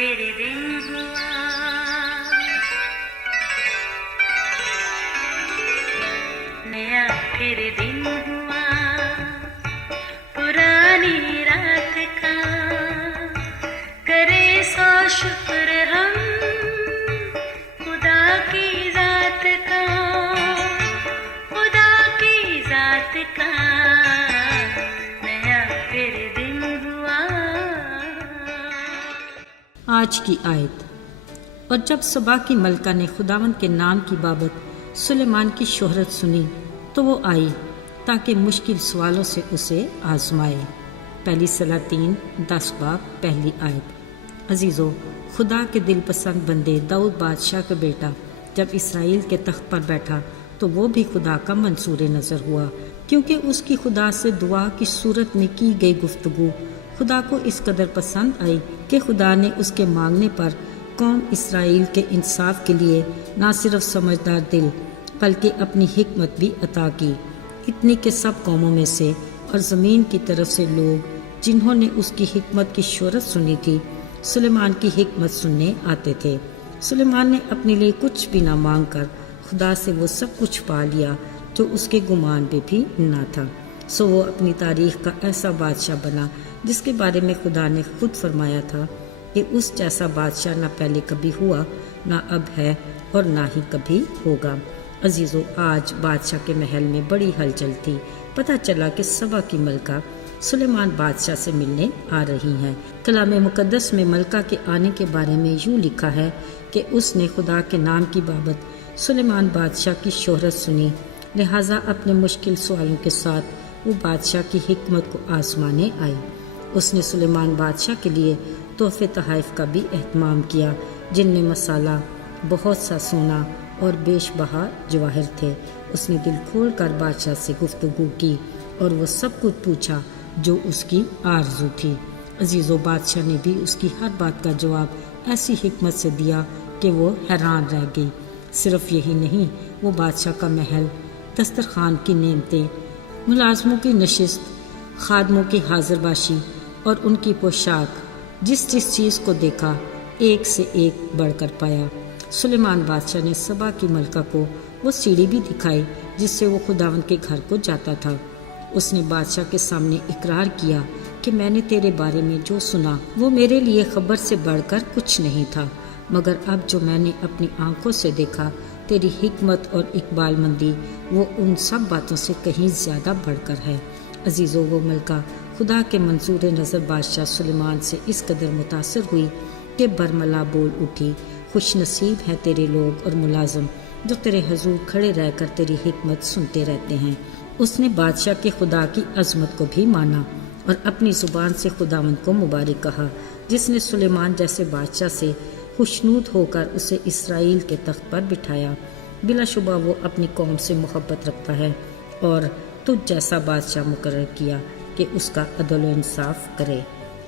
پھر دن ہوا، نیا پھر دن ہوا، پرانی رات کا کرے سو شکر ہم خدا کی ذات کا، خدا کی ذات کا نیا پھر دن ہوا۔ آج کی آیت۔ اور جب سبا کی ملکہ نے خداوند کے نام کی بابت سلیمان کی شہرت سنی تو وہ آئی تاکہ مشکل سوالوں سے اسے آزمائے۔ پہلی سلاطین 10 باب پہلی آیت۔ عزیزو، خدا کے دل پسند بندے داؤد بادشاہ کا بیٹا جب اسرائیل کے تخت پر بیٹھا تو وہ بھی خدا کا منصور نظر ہوا، کیونکہ اس کی خدا سے دعا کی صورت میں کی گئی گفتگو خدا کو اس قدر پسند آئی کہ خدا نے اس کے مانگنے پر قوم اسرائیل کے انصاف کے لیے نہ صرف سمجھدار دل بلکہ اپنی حکمت بھی عطا کی، اتنی کہ سب قوموں میں سے اور زمین کی طرف سے لوگ جنہوں نے اس کی حکمت کی شہرت سنی تھی سلیمان کی حکمت سننے آتے تھے۔ سلیمان نے اپنے لیے کچھ بھی نہ مانگ کر خدا سے وہ سب کچھ پا لیا جو اس کے گمان میں بھی نہ تھا، سو وہ اپنی تاریخ کا ایسا بادشاہ بنا جس کے بارے میں خدا نے خود فرمایا تھا کہ اس جیسا بادشاہ نہ پہلے کبھی ہوا، نہ اب ہے اور نہ ہی کبھی ہوگا۔ عزیزو، آج بادشاہ کے محل میں بڑی ہلچل تھی۔ پتہ چلا کہ سبا کی ملکہ سلیمان بادشاہ سے ملنے آ رہی ہیں۔ کلام مقدس میں ملکہ کے آنے کے بارے میں یوں لکھا ہے کہ اس نے خدا کے نام کی بابت سلیمان بادشاہ کی شہرت سنی، لہٰذا اپنے مشکل سوالوں کے ساتھ وہ بادشاہ کی حکمت کو آزمانے آئی۔ اس نے سلیمان بادشاہ کے لیے تحفے تحائف کا بھی اہتمام کیا، جن میں مسالہ، بہت سا سونا اور بیش بہا جواہر تھے۔ اس نے دل کھول کر بادشاہ سے گفتگو کی اور وہ سب کچھ پوچھا جو اس کی آرزو تھی۔ عزیزو، بادشاہ نے بھی اس کی ہر بات کا جواب ایسی حکمت سے دیا کہ وہ حیران رہ گئی۔ صرف یہی نہیں، وہ بادشاہ کا محل، دسترخوان کی نعمتیں، ملازموں کی نشست، خادموں کی حاضر باشی اور ان کی پوشاک، جس چیز کو دیکھا ایک سے ایک بڑھ کر پایا۔ سلیمان بادشاہ نے سبا کی ملکہ کو وہ سیڑھی بھی دکھائی جس سے وہ خداوند کے گھر کو جاتا تھا۔ اس نے بادشاہ کے سامنے اقرار کیا کہ میں نے تیرے بارے میں جو سنا وہ میرے لیے خبر سے بڑھ کر کچھ نہیں تھا، مگر اب جو میں نے اپنی آنکھوں سے دیکھا، تیری حکمت اور اقبال مندی وہ ان سب باتوں سے کہیں زیادہ بڑھ کر ہے۔ عزیزو، وہ ملکہ خدا کے منظور نظر بادشاہ سلیمان سے اس قدر متاثر ہوئی کہ برملا بول اٹھی، خوش نصیب ہیں تیرے لوگ اور ملازم جو تیرے حضور کھڑے رہ کر تیری حکمت سنتے رہتے ہیں۔ اس نے بادشاہ کے خدا کی عظمت کو بھی مانا اور اپنی زبان سے خداوند کو مبارک کہا، جس نے سلیمان جیسے بادشاہ سے خوشنود ہو کر اسے اسرائیل کے تخت پر بٹھایا۔ بلا شبہ وہ اپنی قوم سے محبت رکھتا ہے اور تجھ جیسا بادشاہ مقرر کیا کہ اس کا عدل و انصاف کرے۔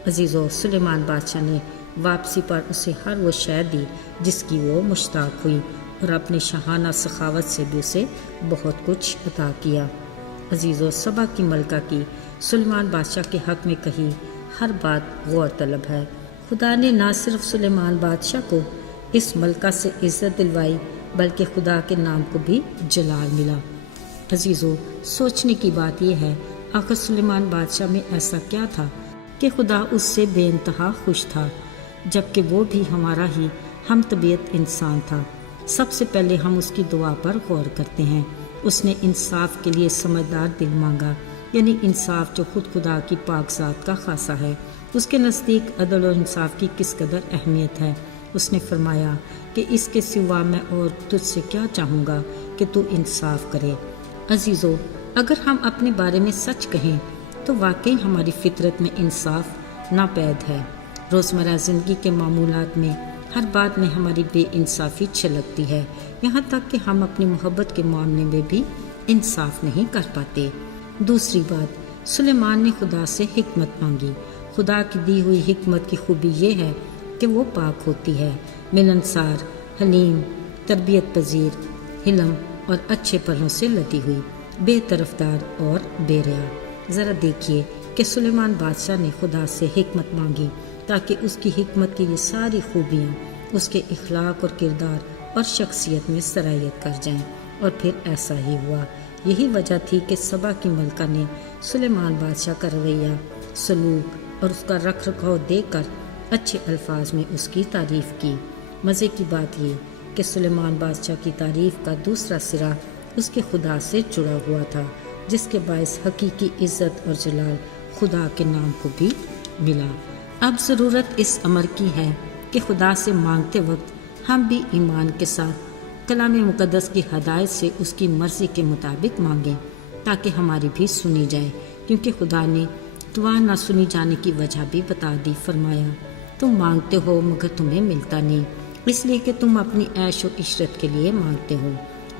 عزیزو، سلیمان بادشاہ نے واپسی پر اسے ہر وہ شے دی جس کی وہ مشتاق ہوئی اور اپنے شاہانہ سخاوت سے بھی اسے بہت کچھ عطا کیا۔ عزیزو، سبا کی ملکہ کی سلیمان بادشاہ کے حق میں کہی ہر بات غور طلب ہے۔ خدا نے نہ صرف سلیمان بادشاہ کو اس ملکہ سے عزت دلوائی بلکہ خدا کے نام کو بھی جلال ملا۔ عزیزو، سوچنے کی بات یہ ہے، آخر سلیمان بادشاہ میں ایسا کیا تھا کہ خدا اس سے بے انتہا خوش تھا، جبکہ وہ بھی ہمارا ہی ہم طبیعت انسان تھا۔ سب سے پہلے ہم اس کی دعا پر غور کرتے ہیں۔ اس نے انصاف کے لیے سمجھدار دل مانگا، یعنی انصاف جو خود خدا کی پاک ذات کا خاصہ ہے۔ اس کے نزدیک عدل و انصاف کی کس قدر اہمیت ہے۔ اس نے فرمایا کہ اس کے سوا میں اور تجھ سے کیا چاہوں گا کہ تو انصاف کرے۔ عزیزو، اگر ہم اپنے بارے میں سچ کہیں تو واقعی ہماری فطرت میں انصاف ناپید ہے۔ روزمرہ زندگی کے معمولات میں ہر بات میں ہماری بے انصافی چھلکتی ہے، یہاں تک کہ ہم اپنی محبت کے معاملے میں بھی انصاف نہیں کر پاتے۔ دوسری بات، سلیمان نے خدا سے حکمت مانگی۔ خدا کی دی ہوئی حکمت کی خوبی یہ ہے کہ وہ پاک ہوتی ہے، ملنسار، حلیم، تربیت پذیر، حلم اور اچھے پلوں سے لدی ہوئی، بے طرفدار اور بے ریا۔ ذرا دیکھیے کہ سلیمان بادشاہ نے خدا سے حکمت مانگی تاکہ اس کی حکمت کی یہ ساری خوبیاں اس کے اخلاق اور کردار اور شخصیت میں سرایت کر جائیں، اور پھر ایسا ہی ہوا۔ یہی وجہ تھی کہ سبا کی ملکہ نے سلیمان بادشاہ کا رویہ، سلوک اور اس کا رکھ رکھاؤ دیکھ کر اچھے الفاظ میں اس کی تعریف کی۔ مزے کی بات یہ کہ سلیمان بادشاہ کی تعریف کا دوسرا سرا اس کے خدا سے جڑا ہوا تھا، جس کے باعث حقیقی عزت اور جلال خدا کے نام کو بھی ملا۔ اب ضرورت اس امر کی ہے کہ خدا سے مانگتے وقت ہم بھی ایمان کے ساتھ کلام مقدس کی ہدایت سے اس کی مرضی کے مطابق مانگیں تاکہ ہماری بھی سنی جائے، کیونکہ خدا نے دعا نہ سنی جانے کی وجہ بھی بتا دی۔ فرمایا، تم مانگتے ہو مگر تمہیں ملتا نہیں، اس لیے کہ تم اپنی عیش و عشرت کے لیے مانگتے ہو۔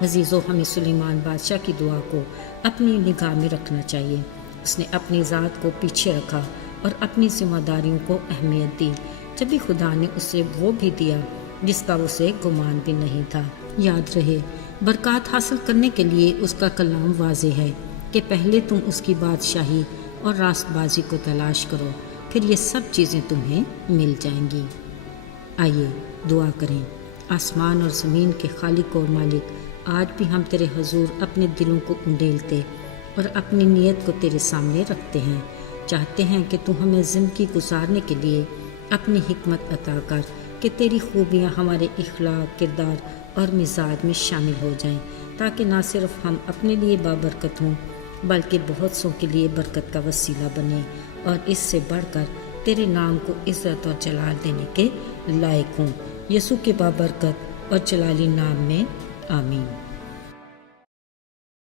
عزیزو، ہمیں سلیمان بادشاہ کی دعا کو اپنی نگاہ میں رکھنا چاہیے۔ اس نے اپنی ذات کو پیچھے رکھا اور اپنی ذمہ داریوں کو اہمیت دی، جبھی خدا نے اسے وہ بھی دیا جس کا اسے گمان بھی نہیں تھا۔ یاد رہے، برکات حاصل کرنے کے لیے اس کا کلام واضح ہے کہ پہلے تم اس کی بادشاہی اور راست بازی کو تلاش کرو، پھر یہ سب چیزیں تمہیں مل جائیں گی۔ آئیے دعا کریں۔ آسمان اور زمین کے خالق اور مالک، آج بھی ہم تیرے حضور اپنے دلوں کو انڈیلتے اور اپنی نیت کو تیرے سامنے رکھتے ہیں۔ چاہتے ہیں کہ تو ہمیں زندگی گزارنے کے لیے اپنی حکمت عطا کر کہ تیری خوبیاں ہمارے اخلاق، کردار اور مزاج میں شامل ہو جائیں، تاکہ نہ صرف ہم اپنے لیے بابرکت ہوں بلکہ بہت سو کے لیے برکت کا وسیلہ بنے، اور اس سے بڑھ کر تیرے نام کو عزت اور جلال دینے کے لائق ہوں۔ یسوع کے بابرکت اور جلالی نام میں آمین۔